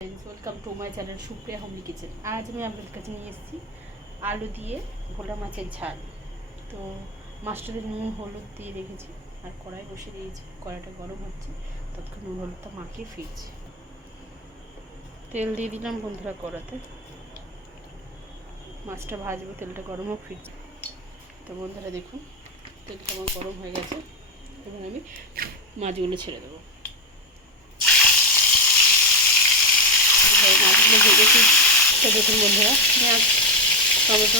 Welcome to my channel Supriya homely kitchen. আজ আমি আপনাদের কাছে নিয়ে এসেছি আলু দিয়ে ভোলা মাছের ঝাল। তো মাছটাতে নুন হলুদ দিয়ে রেখেছি আর কড়াই বসিয়ে দিয়েছি। কড়াইটা গরম হচ্ছে, ততক্ষণ নুন হলুদটা মাখিয়ে ফিরছি। তেল দিয়ে দিলাম বন্ধুরা কড়াতে, মাছটা ভাজবো, তেলটা গরম হোক ফিরছে। তো বন্ধুরা দেখুন, তেলটা আমার গরম হয়ে গেছে, এবার আমি মাছগুলো ছেড়ে দেবো। মাছগুলো ভেজেছি। তো দেখুন বন্ধুরা, পেঁয়াজ টমেটো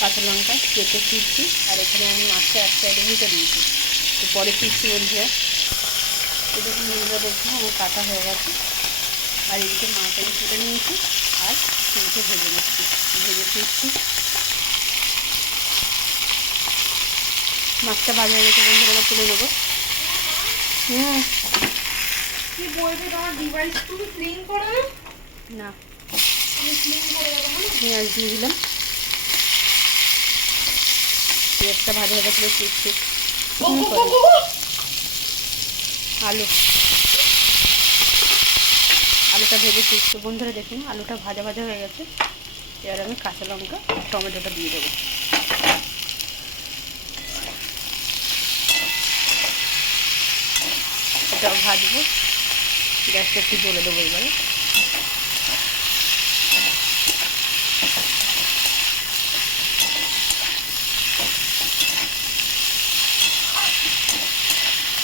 কাঁচা লঙ্কা কেটে ফিরছি, আর এখানে আমি মাছটা এক সাইডে ভেজে দিয়েছি। তো পরে ফিরছি বন্ধুরা। তো দেখুন বন্ধুরা, দেখুন আমার কাটা হয়ে গেছে, আর এদিকে মাছ আমি তুলে নিয়েছি আর এদিকে ভেজে নিচ্ছি, ভেজে ফিরছি। মাছটা ভাজা হয়ে গেছে বন্ধুরা, এবার তুলে নেবো। কি বলবে, তোমার ডিভাইস তুমি ক্লিন করো না? না, আমি ক্লিন করে দেবো। পেঁয়াজ দিয়ে দিলাম, পেঁয়াজটা ভাজা ভাজা করে ফিরছি। আলুটা ভেজে ফিরছি বন্ধুরা। দেখুন আলুটা ভাজা ভাজা হয়ে গেছে, এবার আমি কাঁচা লঙ্কা টমেটোটা দিয়ে দেবো। এটাও ভাজবো, গ্যাসটা একটু জ্বলে দেবো এবারে।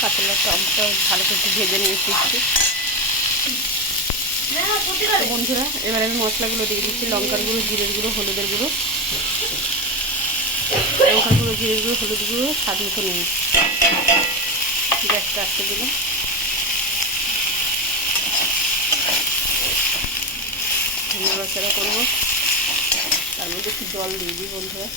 কাঁচা লঙ্কা টমেটো ভালো করে একটু ভেজে নিয়ে ফিরছি। বন্ধুরা এবার আমি মশলাগুলো দিয়ে দিচ্ছি। লঙ্কার গুঁড়ো, জিরের গুঁড়ো, হলুদের গুঁড়ো, লঙ্কার গুঁড়ো, জিরের গুঁড়ো, হলুদ গুঁড়ো স্বাদ মতো নিয়ে গ্যাসটা আসতে দিলাম। নাড়াচাড়া করবো, তার মধ্যে একটু জল দিয়ে দিই বন্ধুরা।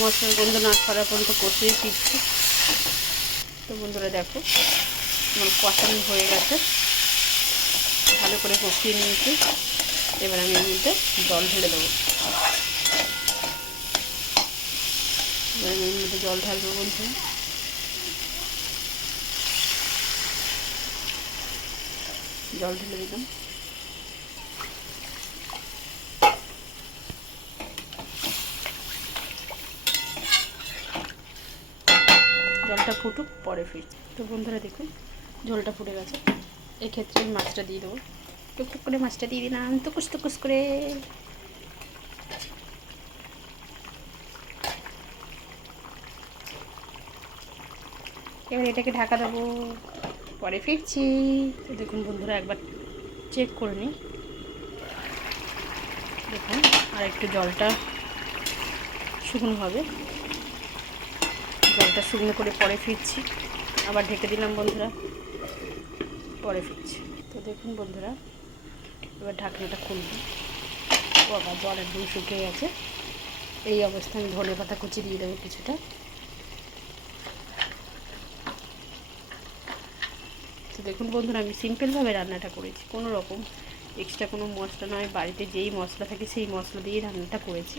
মশলার গন্ধ না ছাড়া পর্যন্ত কষিয়ে ফিরছি। তো বন্ধুরা দেখো, আমার কষানো হয়ে গেছে, ভালো করে কষিয়ে নিয়েছি। এবার আমি এর মধ্যে জল ঢেলে দেবো। এবার আমি এর মধ্যে জল ঢালবো বন্ধুরা। জল ঢেলে দিলাম। জলটা ফুটুক, পরে ফিরছি। তো বন্ধুরা দেখুন জলটা ফুটে গেছে, এক্ষেত্রে আমি মাছটা দিয়ে দেবো। টুকটুক করে মাছটা দিয়ে দিলাম, টুকুস টুকুস করে। এবার এটাকে ঢাকা দেবো, পরে ফিরছি। তো দেখুন বন্ধুরা, একবার চেক করে নিই। দেখুন আর একটু জলটা শুকনো হবে, জলটা শুকনো করে পরে ফিরছি। আবার ঢেকে দিলাম বন্ধুরা, পরে ফিরছি। তো দেখুন বন্ধুরা, এবার ঢাকনাটা খুলব। ও আবার জল একদম শুকিয়ে গেছে। এই অবস্থায় আমি ধনে পাতা কুচি দিয়ে দেবো কিছুটা। তো দেখুন বন্ধুরা, আমি সিম্পলভাবে রান্নাটা করেছি, কোনো রকম এক্সট্রা কোনো মশলা নয়, বাড়িতে যেই মশলা থাকে সেই মশলা দিয়েই রান্নাটা করেছি।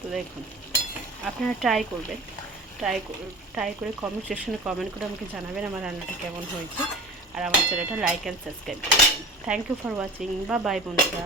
তো দেখুন আপনারা ট্রাই করবেন, ট্রাই করে কমেন্ট সেকশনে কমেন্ট করে আমাকে জানাবেন আমার রান্নাটা কেমন হয়েছে। আর আমার চ্যানেলটা লাইক অ্যান্ড সাবস্ক্রাইব করবেন। Thank you for watching. বা বাই বন্ধুরা।